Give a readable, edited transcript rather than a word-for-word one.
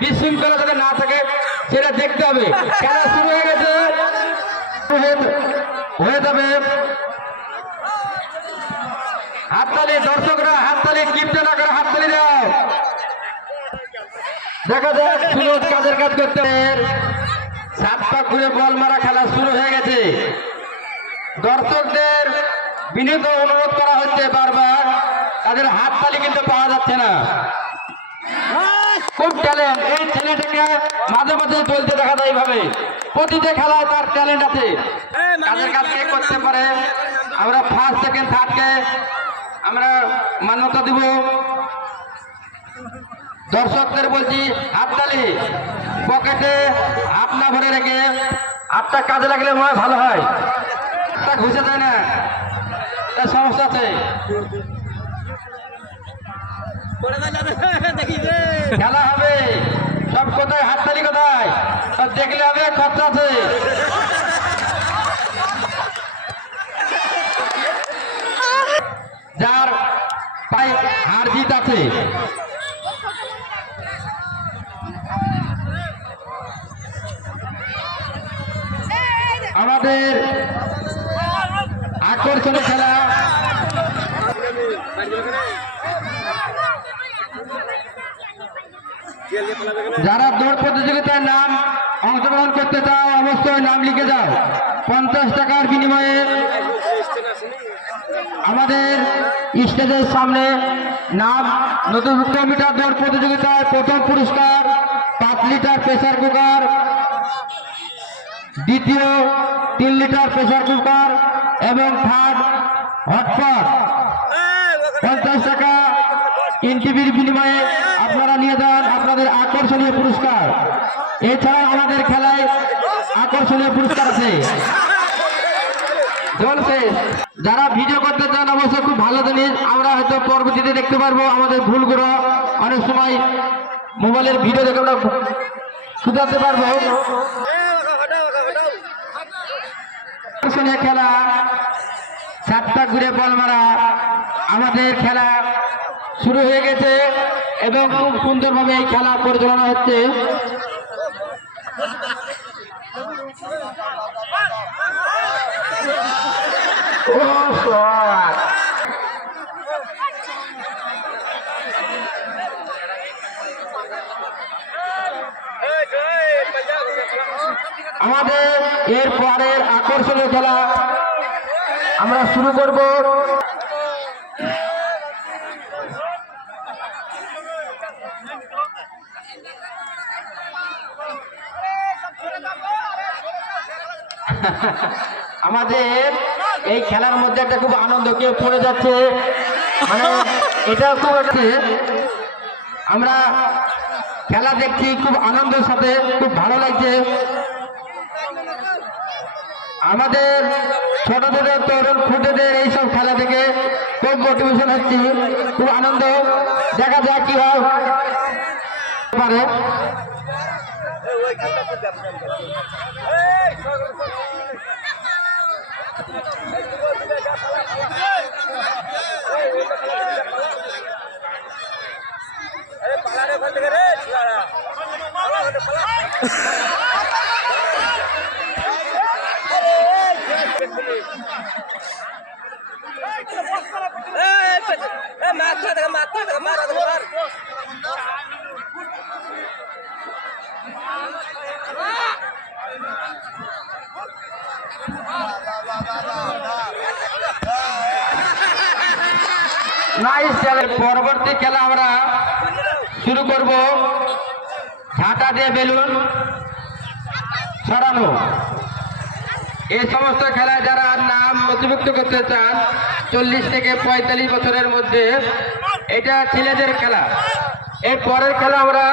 বিশৃঙ্খলা যাতে না থাকে সেটা দেখতে হবে। খেলা শুরু হয়ে গেছে, হয়ে যাবে হাততালি, দর্শকরা হাততালি, কিপটা না করে হাততালি দাও। দেখা যাক সুরজ কাজের কাজ করতে। 7 পাক ঘুরে বল মারা খেলা শুরু হয়ে গেছে। দর্শকদের বিনীত অনুরোধ করা হচ্ছে বারবার, তাদের হাততালি কিন্তু পাওয়া যাচ্ছে না। খুব ট্যালেন্ট এই ছেলেটাকে, মাঝে মাঝে চলতে দেখা যায় এইভাবে। প্রতিটা খেলায় তার ট্যালেন্ট আছে, কাজের কাজ কে করতে পারে। আমরা ফার্স্ট সেকেন্ড থার্ডকে আমরা মান্যতা দিব। দর্শকদের বলছি হাততালি, পকেটে হাত না ভরে রেখে হাতটা কাজে লাগলে মনে হয় ভালো হয়। হাতটা ঘুষে যায় না, তার সমস্যা আছে। খেলা হবে, সব কোথায় হাততালি কোথায় সব দেখলে হবে, খরচা আছে। যার পায়ে হার জিত আছে, আমাদের আকর্ষণীয় খেলা। যারা দৌড় প্রতিযোগিতায় নাম অংশগ্রহণ করতে চাও অবশ্যই নাম লিখে যাও। 50 টাকার বিনিময়ে আমাদের স্টেজের সামনে নাম। নতুন মিটার দৌড় প্রতিযোগিতায় প্রথম পুরস্কার 5 লিটার প্রেসার কুকার, দ্বিতীয় 3 লিটার প্রেসার কুকার এবং থার্ড হটপট। 50 টাকা এনটিভির বিনিময়ে আপনারা নিয়ে যান আপনাদের আকর্ষণীয় পুরস্কার। এছাড়াও আমাদের খেলায় আকর্ষণীয় পুরস্কার আছে। যারা ভিডিও করতে চান অবশ্যই খুব ভালো জিনিস, আমরা হয়তো পরবর্তীতে দেখতে পারবো আমাদের ভুলগুলো। অনেক সময় মোবাইলের ভিডিও দেখে আমরা শুধাতে পারবো। আকর্ষণীয় খেলা 7 পাক ঘুরে বল মারা, আমাদের খেলা শুরু হয়ে গেছে এবং খুব সুন্দরভাবে এই খেলা পরিচালনা হচ্ছে। আমাদের এর পরের আকর্ষণীয় খেলা আমরা শুরু করব। আমাদের এই খেলার মধ্যে একটা খুব আনন্দ, কেউ পড়ে যাচ্ছে, মানে এটা খুব একটা আমরা খেলা দেখছি খুব আনন্দের সাথে, খুব ভালো লাগছে। আমাদের ছোটদের তরুণ ফুটেদের এইসব খেলা থেকে খুব মোটিভেশন হচ্ছে, খুব আনন্দ। দেখা যাক কি হয় পারে। পরবর্তী খেলা আমরা শুরু করব ঝাঁটা দিয়ে বেলুন ছড়ানো। এই সমস্ত খেলায় যারা নাম নথিভুক্ত করতে চান 40 থেকে 45 বছরের মধ্যে, এটা ছেলেদের খেলা। এর পরের খেলা আমরা